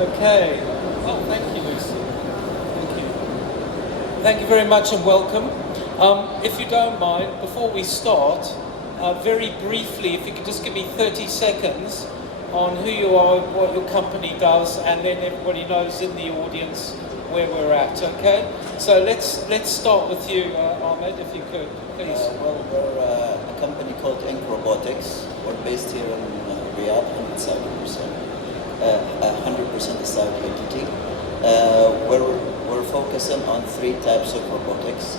Okay. Oh, thank you, Lucy. Thank you. Thank you very much and welcome. If you don't mind, before we start, very briefly, if you could just give me 30 seconds on who you are, what your company does, and then everybody knows in the audience where we're at, okay? So let's start with you, Ahmed, if you could, please. We're a company called Ink Robotics. We're based here in Riyadh, 100% a Saudi entity. We're focusing on three types of robotics.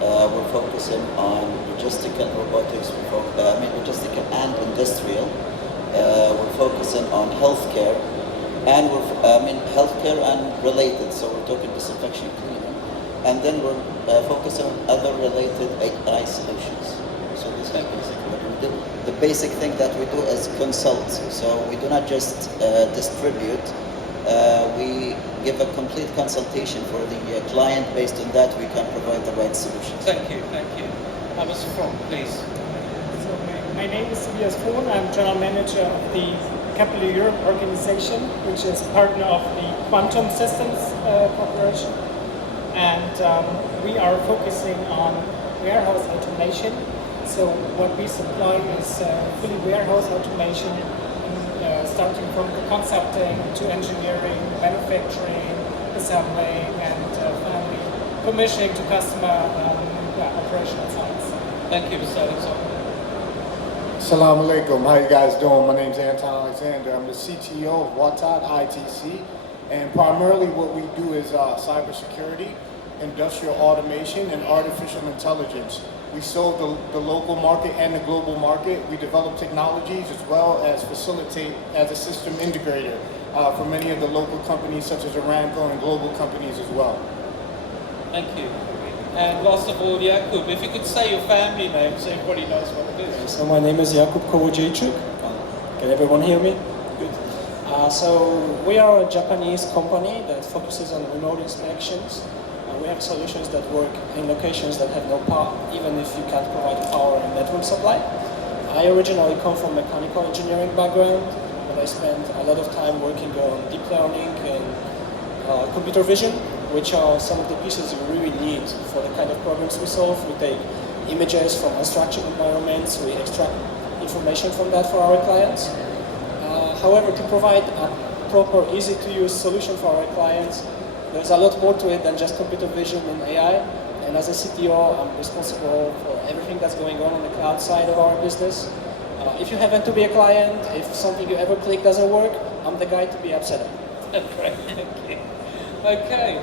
We're focusing on logistical robotics, logistical and industrial. We're focusing on healthcare, and healthcare and related. So we're talking disinfection, cleaning, and then we're focusing on other related AI solutions. So this is basically what we do. The basic thing that we do is consult. So we do not just distribute. We give a complete consultation for the client. Based on that, we can provide the right solution. Thank you. Mr. Fromm, please. So my name is Tobias Fohn. I'm General Manager of the Capital Europe organization, which is partner of the Quantum Systems Corporation. And we are focusing on warehouse automation. So what we supply is fully warehouse automation, starting from the concepting to engineering, manufacturing, assembly, and finally commissioning to customer operational sites. Thank you, Mr. Alexander. Assalamu alaikum. How you guys doing? My name is Anton Alexander. I'm the CTO of Watat ITC, and primarily what we do is cybersecurity, industrial automation, and artificial intelligence. We serve the local market and the global market. We develop technologies as well as facilitate as a system integrator for many of the local companies such as Aramco and global companies as well. Thank you. And last of all, Jakub, if you could say your family name so everybody knows what it is. So my name is Jakub Kołodziejczuk. Can everyone hear me? Good. So we are a Japanese company that focuses on remote inspections. We have solutions that work in locations that have no power, even if you can't provide power and network supply. I originally come from mechanical engineering background, but I spent a lot of time working on deep learning and computer vision, which are some of the pieces you really need for the kind of problems we solve. We take images from unstructured environments, we extract information from that for our clients. However, to provide a proper, easy-to-use solution for our clients, there's a lot more to it than just computer vision and AI. And as a CTO, I'm responsible for everything that's going on the cloud side of our business. If you happen to be a client, if something you ever click doesn't work, I'm the guy to be upset about. Great, thank you. Okay,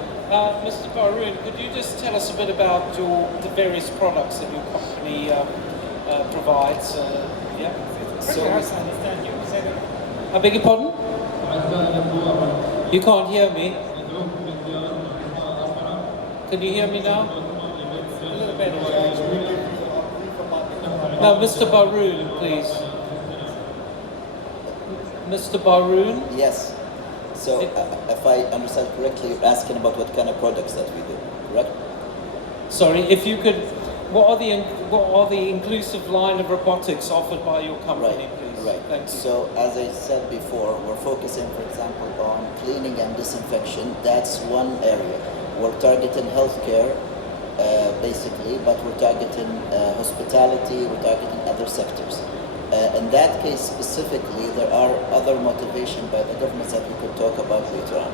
Mr. Baroun, could you just tell us a bit about the various products that your company provides? Yeah. So I understand you. I beg your pardon? You can't hear me. Can you hear me now? A little bit. No, Mr. Baroun, please. Mr. Baroun? Yes. So if I understand correctly, you're asking about what kind of products that we do, correct? Sorry, if you could, what are the inclusive line of robotics offered by your company, please? Right. Thank you. So as I said before, we're focusing, for example, on cleaning and disinfection. That's one area. We're targeting healthcare, basically, but we're targeting hospitality, we're targeting other sectors. In that case specifically, there are other motivation by the governments that we could talk about later on.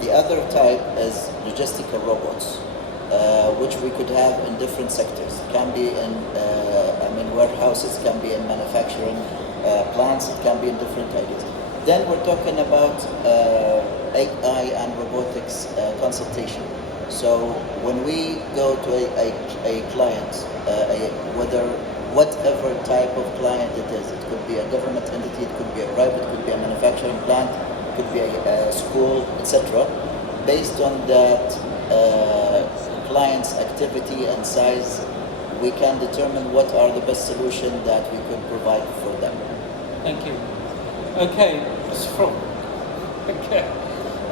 The other type is logistical robots, which we could have in different sectors. It can be in warehouses, can be in manufacturing plants, it can be in different areas. Then we're talking about AI and robotics consultation. So when we go to a client, whatever type of client it is, it could be a government entity, it could be a private, it could be a manufacturing plant, it could be a school, etc. Based on that client's activity and size, we can determine what are the best solutions that we could provide for them. Thank you. Okay, Mr. Fromm. Okay.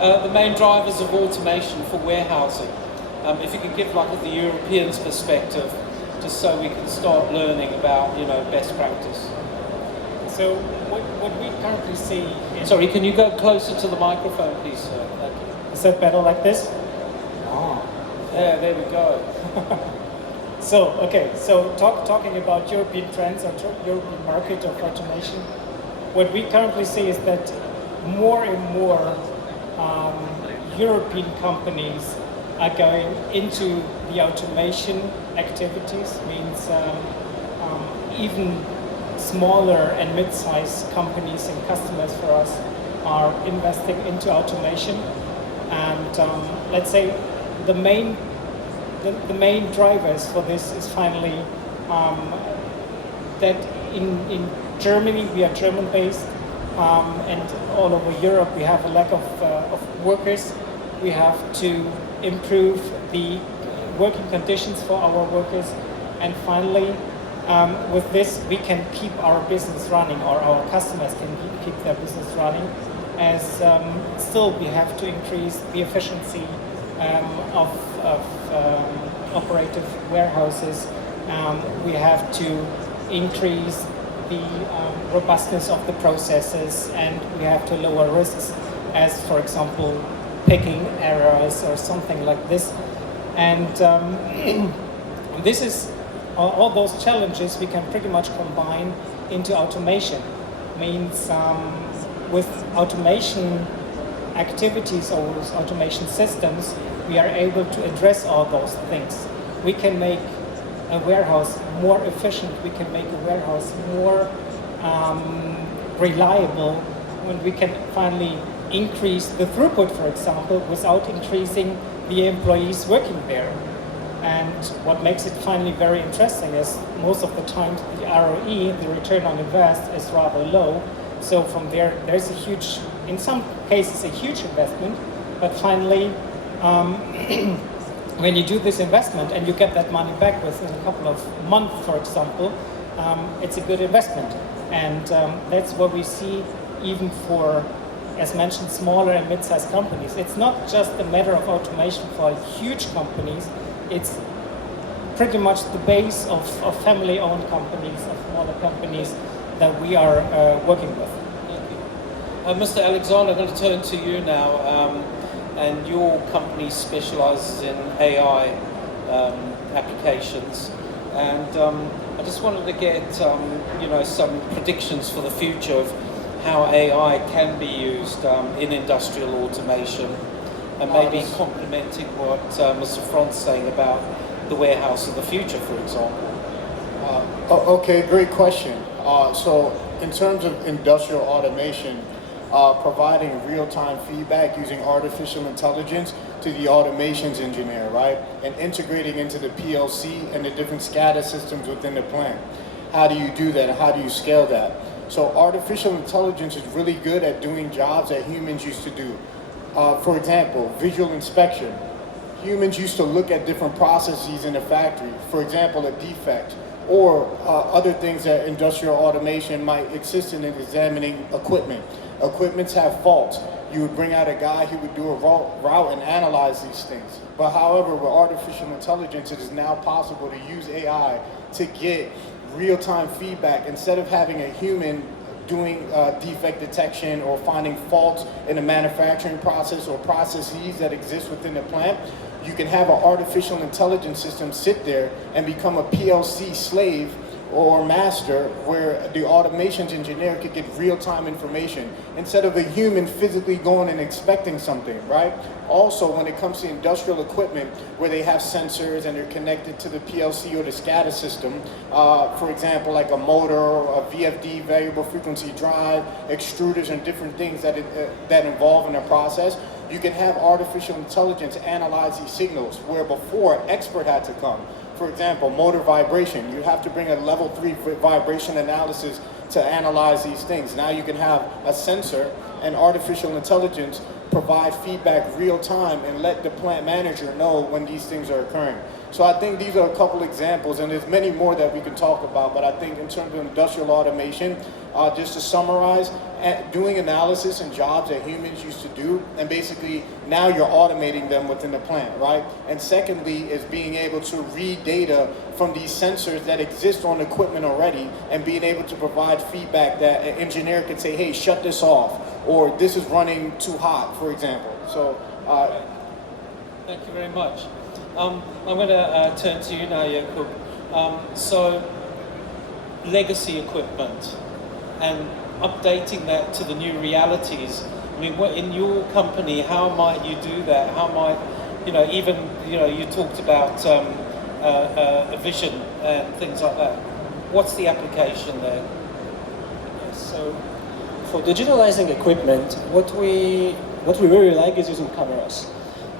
The main drivers of automation for warehousing. If you could give like the Europeans' perspective, just so we can start learning about, best practice. So what we currently see is... Sorry, can you go closer to the microphone, please, sir? Thank you. Is that better like this? Yeah, there we go. So talking about European trends or European market of automation, what we currently see is that more and more European companies are going into the automation activities. Means even smaller and mid-sized companies and customers for us are investing into automation. And let's say the main drivers for this is finally that in Germany, we are German-based, and all over Europe we have a lack of workers. We have to improve the working conditions for our workers, and finally, with this we can keep our business running, or our customers can keep their business running, as still we have to increase the efficiency of operative warehouses. We have to increase the robustness of the processes, and we have to lower risks, as for example picking errors or something like this. And this is all those challenges we can pretty much combine into automation. Means with automation activities or with automation systems, we are able to address all those things. We can make a warehouse more efficient. We can make a warehouse more reliable, when we can finally increase the throughput, for example, without increasing the employees working there. And what makes it finally very interesting is most of the time the ROE, the return on invest, is rather low. So from there's a huge, in some cases, a huge investment, but finally, when you do this investment and you get that money back within a couple of months, for example, it's a good investment. And that's what we see even for, as mentioned, smaller and mid-sized companies. It's not just a matter of automation for huge companies. It's pretty much the base of family-owned companies, of smaller companies that we are working with. Thank you. Mr. Alexander, I'm going to turn to you now. And your company specializes in AI applications. And I just wanted to get some predictions for the future of how AI can be used in industrial automation, and maybe complementing what Mr. Front's saying about the warehouse of the future, for example. Okay, great question. So in terms of industrial automation, providing real-time feedback using artificial intelligence to the automations engineer, right? And integrating into the PLC and the different SCADA systems within the plant. How do you do that, and how do you scale that? So artificial intelligence is really good at doing jobs that humans used to do. For example, visual inspection. Humans used to look at different processes in a factory, for example, a defect, or other things that industrial automation might assist in examining equipment. Equipments have faults. You would bring out a guy who would do a route and analyze these things. But however, with artificial intelligence, it is now possible to use AI to get real-time feedback. Instead of having a human doing defect detection or finding faults in a manufacturing process or processes that exist within the plant, you can have an artificial intelligence system sit there and become a PLC slave or master, where the automations engineer could get real-time information instead of a human physically going and inspecting something, right? Also, when it comes to industrial equipment where they have sensors and they're connected to the PLC or the SCADA system, for example, like a motor or a VFD, variable frequency drive, extruders, and different things that involve in a process, you can have artificial intelligence analyze these signals, where before expert had to come. For example, motor vibration, you have to bring a level 3 vibration analysis to analyze these things. Now you can have a sensor and artificial intelligence provide feedback real time and let the plant manager know when these things are occurring. So I think these are a couple examples, and there's many more that we can talk about, but I think in terms of industrial automation, just to summarize, doing analysis in jobs that humans used to do, and basically now you're automating them within the plant, right? And secondly is being able to read data from these sensors that exist on equipment already and being able to provide feedback that an engineer could say, hey, shut this off, or this is running too hot, for example. So, Thank you very much. I'm going to turn to you now, Jakub. So, legacy equipment and updating that to the new realities. I mean, in your company, how might you do that? How might, you talked about a vision and things like that. What's the application there? Yes, so for digitalizing equipment, what we really like is using cameras.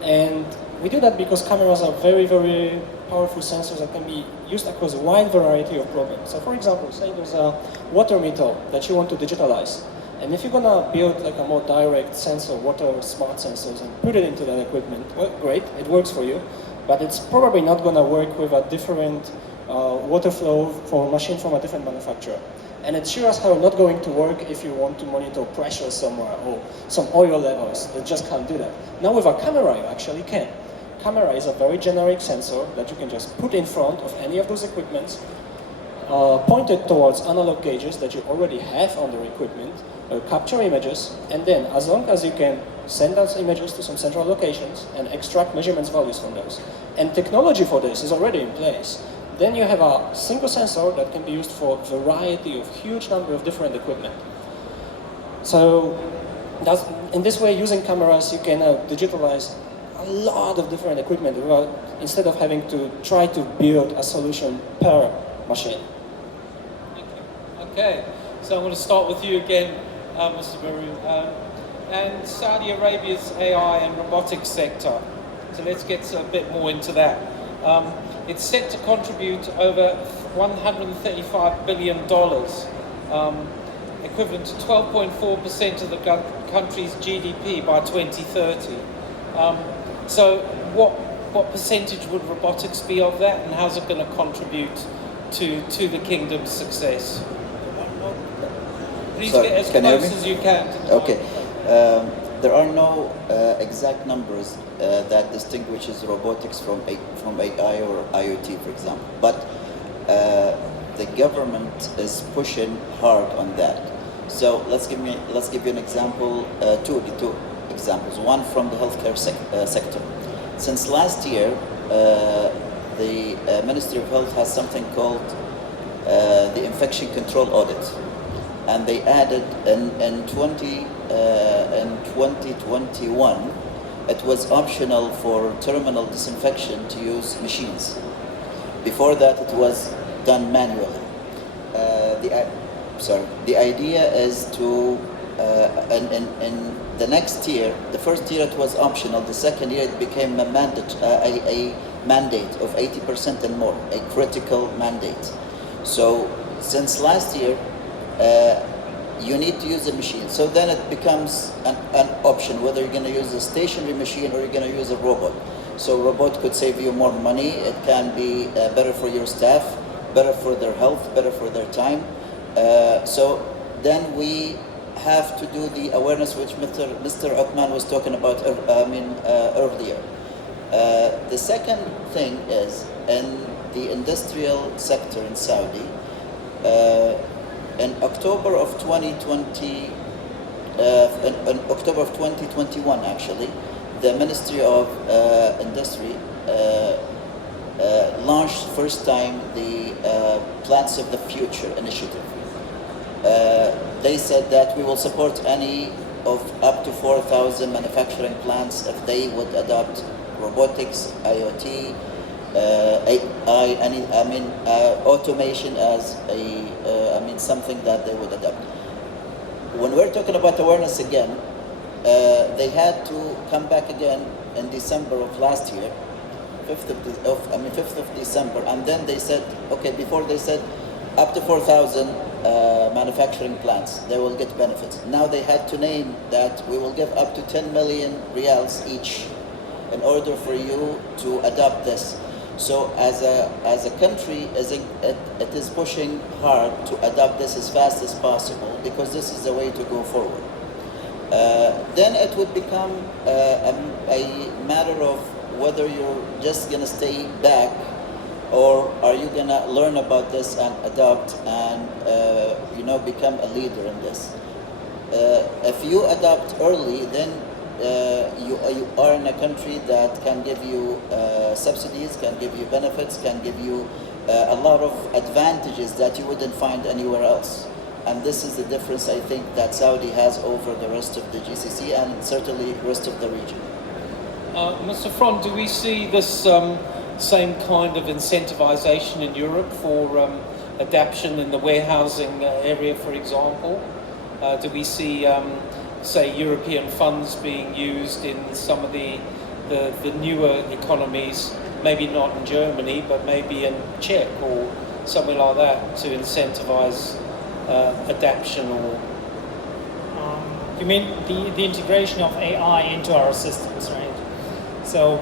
And we do that because cameras are very, very powerful sensors that can be used across a wide variety of problems. So for example, say there's a water meter that you want to digitalize. And if you're gonna build like a more direct sensor, water smart sensors, and put it into that equipment, well, great, it works for you, but it's probably not gonna work with a different water flow for a machine from a different manufacturer. And it's sure as hell not going to work if you want to monitor pressure somewhere or some oil levels. It just can't do that. Now with a camera, you actually can. Camera is a very generic sensor that you can just put in front of any of those equipments, pointed towards analog gauges that you already have on their equipment, capture images, and then as long as you can send those images to some central locations and extract measurements values from those, and technology for this is already in place, then you have a single sensor that can be used for a variety of huge number of different equipment. So in this way, using cameras, you can digitalize a lot of different equipment instead of having to try to build a solution per machine. Okay, so I'm going to start with you again, Mr. Baru. And Saudi Arabia's AI and robotics sector. So let's get a bit more into that. It's set to contribute over $135 billion, equivalent to 12.4% of the country's GDP by 2030. So what percentage would robotics be of that, and how's it going to contribute to the kingdom's success? Please Sorry, get as can you hear close me? as you can to the Okay. There are no exact numbers that distinguishes robotics from AI or IoT, for example. But the government is pushing hard on that. So let's give you an example. Two examples. One from the healthcare sector. Since last year, the Ministry of Health has something called the infection control audit, and they added in 2021, it was optional for terminal disinfection to use machines. Before that, it was done manually. The idea is to in the next year, the first year it was optional. The second year it became a mandate of 80% and more, a critical mandate. So since last year, you need to use a machine. So then it becomes an option whether you're going to use a stationary machine or you're going to use a robot. So a robot could save you more money. It can be better for your staff, better for their health, better for their time. So then we have to do the awareness which Mr. Uthman was talking about earlier. The second thing is in the industrial sector in Saudi. In October of 2021, actually, the Ministry of Industry launched first time the Plants of the Future initiative. They said that we will support any of up to 4,000 manufacturing plants if they would adopt robotics, IoT, automation as something that they would adopt. When we're talking about awareness again, they had to come back again in December of last year, 5th of December, and then they said, okay, before they said up to 4,000 manufacturing plants, they will get benefits. Now they had to name that we will give up to 10 million riyals each in order for you to adopt this. So as a country, it is pushing hard to adopt this as fast as possible because this is the way to go forward. Then it would become a matter of whether you're just gonna stay back or are you gonna learn about this and adopt and become a leader in this. If you adopt early, then you are in a country that can give you subsidies, can give you benefits, can give you a lot of advantages that you wouldn't find anywhere else. And this is the difference, I think, that Saudi has over the rest of the GCC and certainly the rest of the region. Mr. Front, do we see this same kind of incentivization in Europe for adaptation in the warehousing area, for example? Do we see, say, European funds being used in some of the newer economies, maybe not in Germany, but maybe in Czech or somewhere like that, to incentivize adaptation or... You mean the integration of AI into our systems, right? So,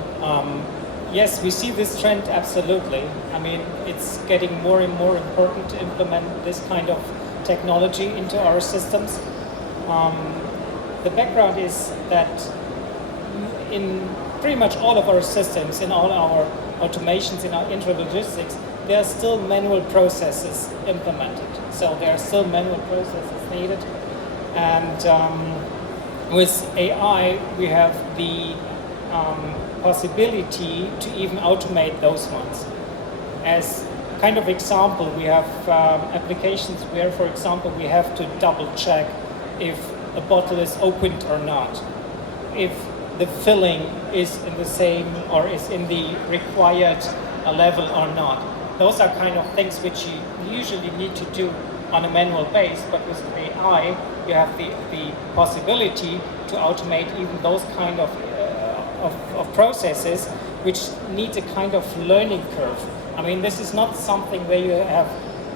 yes, we see this trend absolutely. I mean, it's getting more and more important to implement this kind of technology into our systems. The background is that in pretty much all of our systems, in all our automations, in our intralogistics, there are still manual processes implemented. So there are still manual processes needed. And with AI, we have the possibility to even automate those ones. As kind of example, we have applications where, for example, we have to double check if a bottle is opened or not, if the filling is in the same or is in the required level or not. Those are kind of things which you usually need to do on a manual base, but with AI, you have the possibility to automate even those kind of processes which need a kind of learning curve. I mean, this is not something where you have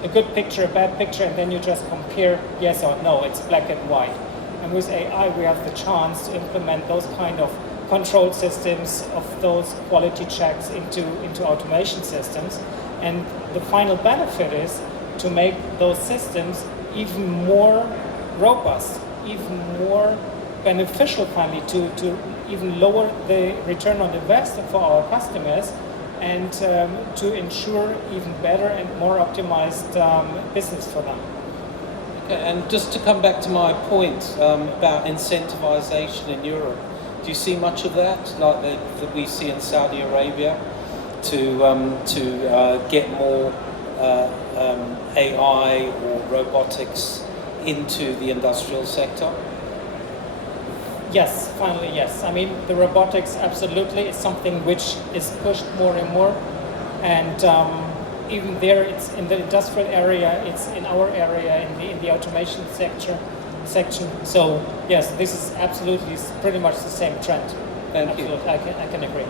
a good picture, a bad picture, and then you just compare yes or no, it's black and white. And with AI, we have the chance to implement those kind of control systems, of those quality checks into automation systems. And the final benefit is to make those systems even more robust, even more beneficial finally, to even lower the return on investment for our customers and to ensure even better and more optimized business for them. Okay, and just to come back to my point about incentivization in Europe, do you see much of that, like that we see in Saudi Arabia, to get more AI or robotics into the industrial sector? Yes, finally, yes. I mean, the robotics absolutely is something which is pushed more and more, and even there, it's in the industrial area, it's in our area, in the automation section. So yes, this is absolutely pretty much the same trend. Thank you. I can agree.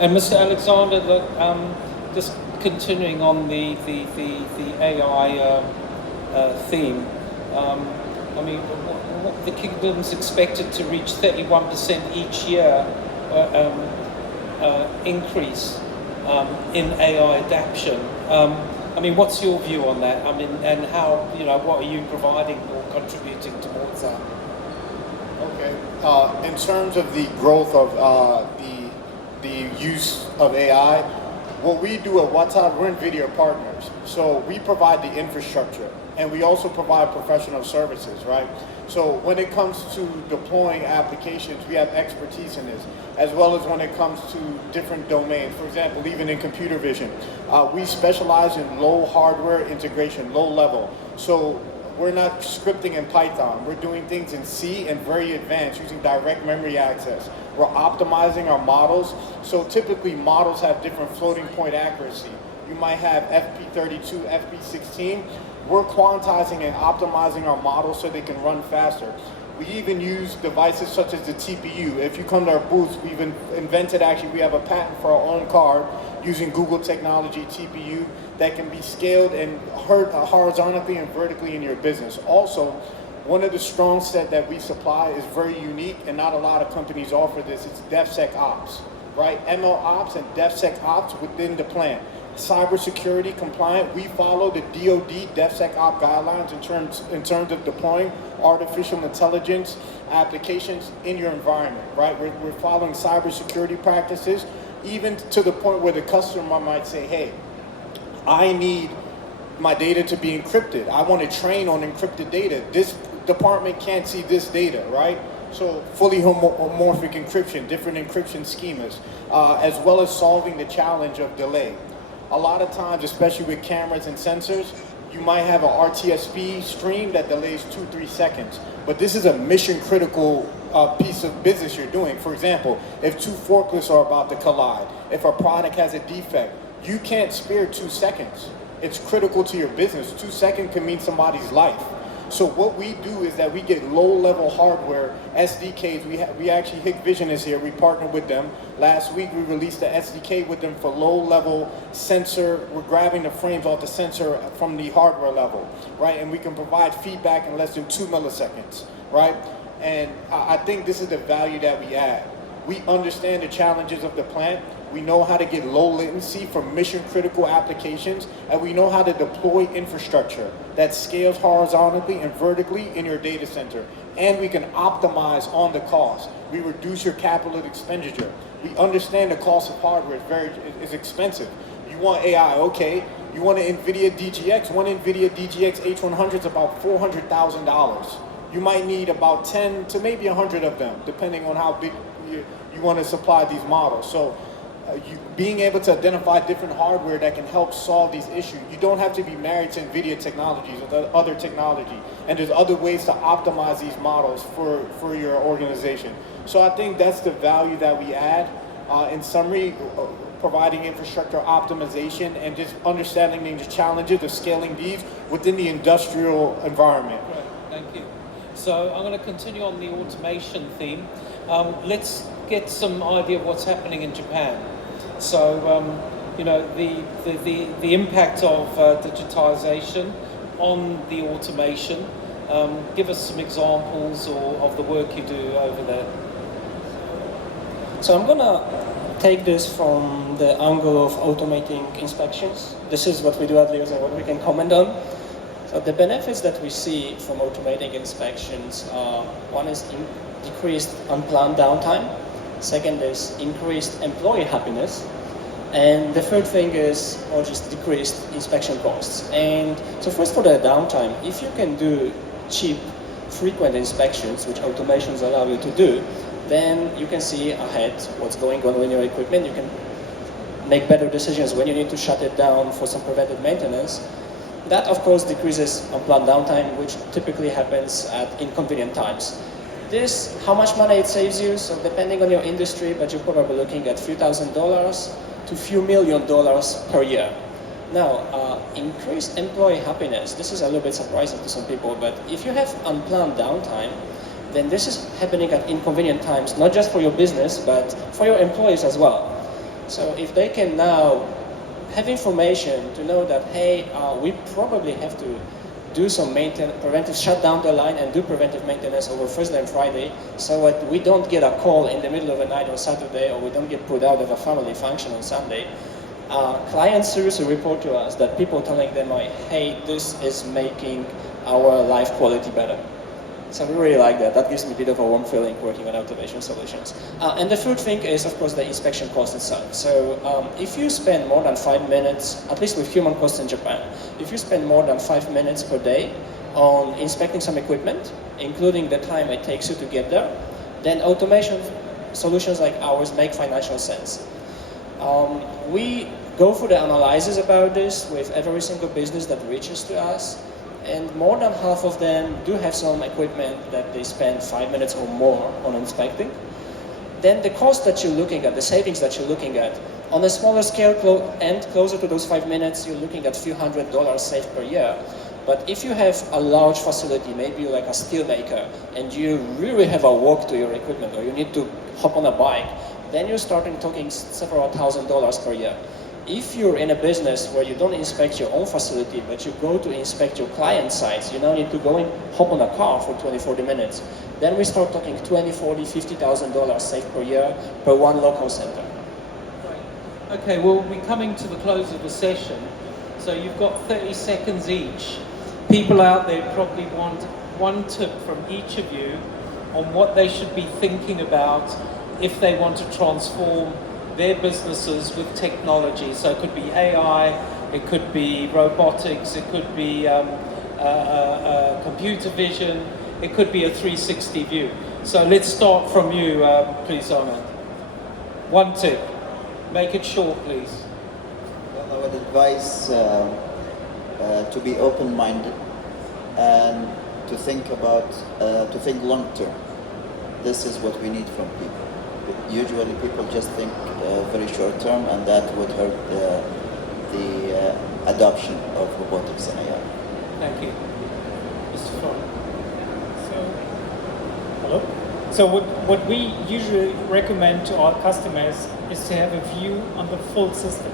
And Mr. Alexander, look, just continuing on the AI theme, I mean, the kingdom's expected to reach 31% each year increase in AI adaptation. I mean, what's your view on that? I mean, and how, what are you providing or contributing towards that? Okay. In terms of the growth of the use of AI, what we do at Wattad, we're NVIDIA partners. So we provide the infrastructure and we also provide professional services, right? So when it comes to deploying applications, we have expertise in this, as well as when it comes to different domains. For example, even in computer vision, we specialize in low hardware integration, low level. So we're not scripting in Python. We're doing things in C and very advanced using direct memory access. We're optimizing our models. So typically models have different floating point accuracy. You might have FP32, FP16. We're quantizing and optimizing our models so they can run faster. We even use devices such as the TPU. If you come to our booth, we've invented, actually, we have a patent for our own card using Google technology TPU that can be scaled and horizontally and vertically in your business. Also, one of the strong set that we supply is very unique and not a lot of companies offer this. It's DevSecOps. right? ML ops and DevSec ops within the plant. Cybersecurity compliant, we follow the DoD DevSecOps guidelines in terms of deploying artificial intelligence applications in your environment, right? We're following cybersecurity practices, even to the point where the customer might say, hey, I need my data to be encrypted. I want to train on encrypted data. This department can't see this data, right? So fully homomorphic encryption, different encryption schemas, as well as solving the challenge of delay. A lot of times, especially with cameras and sensors, you might have an RTSP stream that delays 2-3 seconds. But this is a mission critical piece of business you're doing. For example, if two forklifts are about to collide, if a product has a defect, you can't spare 2 seconds. It's critical to your business. 2 seconds can mean somebody's life. So what we do is that we get low-level hardware, SDKs. We actually, Hikvision is here. We partnered with them. Last week, we released the SDK with them for low-level sensor. We're grabbing the frames off the sensor from the hardware level, right? And we can provide feedback in less than 2 milliseconds, right? And I think this is the value that we add. We understand the challenges of the plant. We know how to get low latency for mission critical applications, and we know how to deploy infrastructure that scales horizontally and vertically in your data center. And we can optimize on the cost. We reduce your capital expenditure. We understand the cost of hardware is expensive. You want AI, okay. You want an NVIDIA DGX. One NVIDIA DGX H100 is about $400,000. You might need about 10 to maybe 100 of them, depending on how big you want to supply these models. So being able to identify different hardware that can help solve these issues. You don't have to be married to NVIDIA technologies or other technology. And there's other ways to optimize these models for your organization. So I think that's the value that we add. In summary, providing infrastructure optimization and just understanding the challenges of scaling these within the industrial environment. Great, thank you. So I'm going to continue on the automation theme. Let's get some idea of what's happening in Japan. So, you know, the impact of digitization on the automation. Give us some examples of the work you do over there. So I'm gonna take this from the angle of automating inspections. This is what we do at Leos and what we can comment on. So the benefits that we see from automating inspections, one is decreased unplanned downtime. Second is increased employee happiness. And the third thing is or just decreased inspection costs. And so first for the downtime, if you can do cheap, frequent inspections, which automations allow you to do, then you can see ahead what's going on with your equipment. You can make better decisions when you need to shut it down for some preventive maintenance. That, of course, decreases unplanned downtime, which typically happens at inconvenient times. This, how much money it saves you, so depending on your industry, but you're probably looking at a few $1,000s to a few $1 million per year. Now, increased employee happiness, this is a little bit surprising to some people, but if you have unplanned downtime, then this is happening at inconvenient times, not just for your business, but for your employees as well. So if they can now have information to know that, hey, we probably have to do some preventive, shut down the line and do preventive maintenance over Thursday and Friday, so that we don't get a call in the middle of the night on Saturday, or we don't get put out of a family function on Sunday. Clients seriously report to us that people telling them, like, hey, this is making our life quality better. So we really like that. That gives me a bit of a warm feeling working on automation solutions. And the third thing is, of course, the inspection cost itself. So if you spend more than 5 minutes, at least with human costs in Japan, if you spend more than 5 minutes per day on inspecting some equipment, including the time it takes you to get there, then automation solutions like ours make financial sense. We go through the analysis about this with every single business that reaches to us. And more than half of them do have some equipment that they spend 5 minutes or more on inspecting. Then the cost that you're looking at, the savings that you're looking at, on a smaller scale and closer to those 5 minutes, you're looking at a few $100s saved per year. But if you have a large facility, maybe you're like a steel maker, and you really have a walk to your equipment, or you need to hop on a bike, then you're starting talking several $1,000s per year. If you're in a business where you don't inspect your own facility, but you go to inspect your client sites, you now need to go and hop on a car for 20-40 minutes. Then we start talking $20,000, $40,000, $50,000 saved per year per one local center. Okay, well, we're coming to the close of the session, so you've got 30 seconds each. People out there probably want one tip from each of you on what they should be thinking about if they want to transform their businesses with technology. So it could be AI, it could be robotics, it could be computer vision, it could be a 360 view. So let's start from you, please, Ahmed. One tip. Make it short, please. Well, I would advise to be open-minded and to think long term. This is what we need from people. Usually people just think very short term, and that would hurt the adoption of robotics and AI. Thank you. Mr. Fong. Hello. So what we usually recommend to our customers is to have a view on the full system.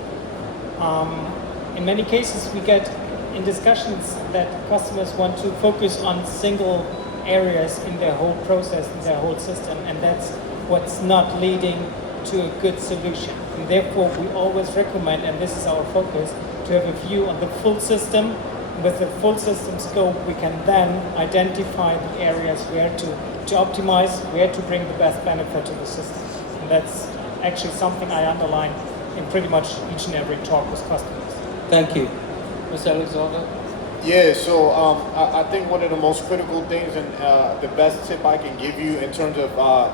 In many cases, we get in discussions that customers want to focus on single areas in their whole process, in their whole system, and that's what's not leading to a good solution. And therefore, we always recommend, and this is our focus, to have a view on the full system. With the full system scope, we can then identify the areas where to optimize, where to bring the best benefit to the system. And that's actually something I underline in pretty much each and every talk with customers. Thank you. Mr. Alexander? Yeah, so I think one of the most critical things and the best tip I can give you in terms of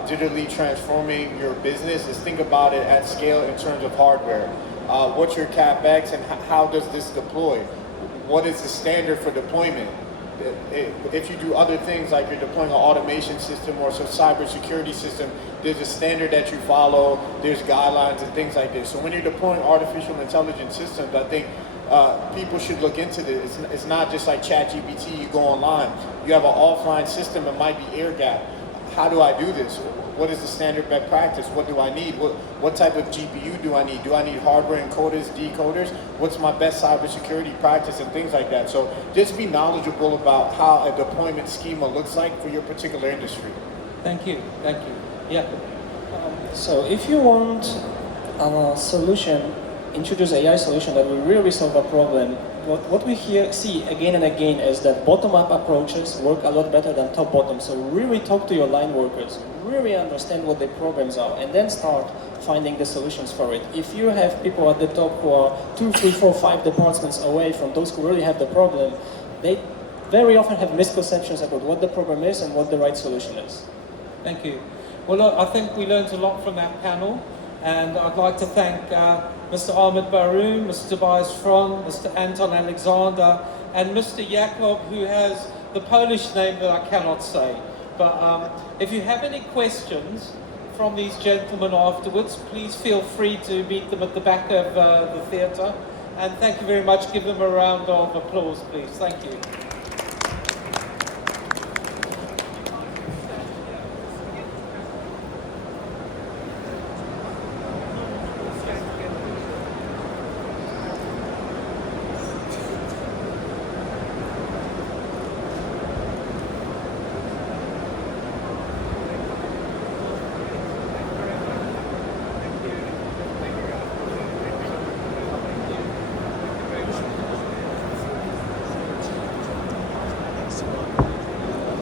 digitally transforming your business is think about it at scale in terms of hardware. What's your CapEx and how does this deploy? What is the standard for deployment? If you do other things like you're deploying an automation system or some cybersecurity system, there's a standard that you follow, there's guidelines and things like this. So when you're deploying artificial intelligence systems, I think people should look into this. It's not just like ChatGPT, you go online. You have an offline system, it might be air gap. How do I do this? What is the standard best practice? What do I need? What type of GPU do I need? Do I need hardware encoders, decoders? What's my best cybersecurity practice and things like that? So just be knowledgeable about how a deployment schema looks like for your particular industry. Thank you. Thank you. Yeah. So if you want a solution, introduce AI solution that will really solve a problem, what we see again and again is that bottom-up approaches work a lot better than top-bottom. So really talk to your line workers, really understand what their problems are, and then start finding the solutions for it. If you have people at the top who are 2, 3, 4, 5 departments away from those who really have the problem, they very often have misconceptions about what the problem is and what the right solution is. Thank you. Well, look, I think we learned a lot from that panel, and I'd like to thank Mr. Ahmed Baroum, Mr. Tobias Fron, Mr. Anton Alexander, and Mr. Jakob, who has the Polish name that I cannot say. But if you have any questions from these gentlemen afterwards, please feel free to meet them at the back of the theatre. And thank you very much. Give them a round of applause, please. Thank you.